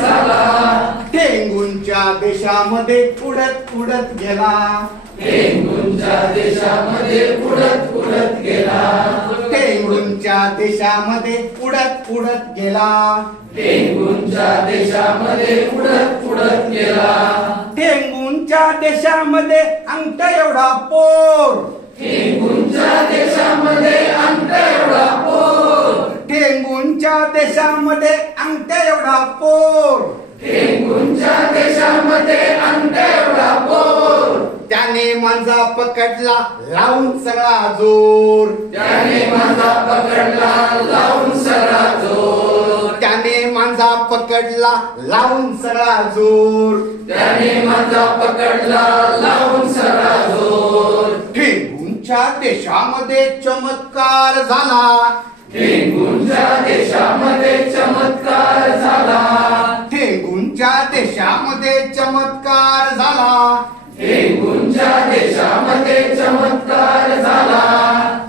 झाला देशामध्ये उडत उडत गेला. डेंगूंच्या देशामध्ये उडत उडत गेला. डेंगूंच्या देशामध्ये उडत उडत गेला. डेंगूंच्या देशामध्ये उडत उडत गेला. देशामध्ये अंगठ एवढा पोर. डेंगूंच्या डेंगूंच्या देशामध्ये अंगठ एवढा पोर. डेंगूंच्या देशामध्ये अंत एवढा पोर. त्याने मांजा पकडला लावून सगळा जोर. त्याने माझा पकडला लावून सगळा जोर. त्याने मांजा पकडला लावून सगळा जोर. त्याने माझा पकडला लावून सगळा जोर. डेंगूंच्या देशामध्ये चमत्कार झाला. डेंगूंच्या तुमच्या देशामध्ये चमत्कार झाला.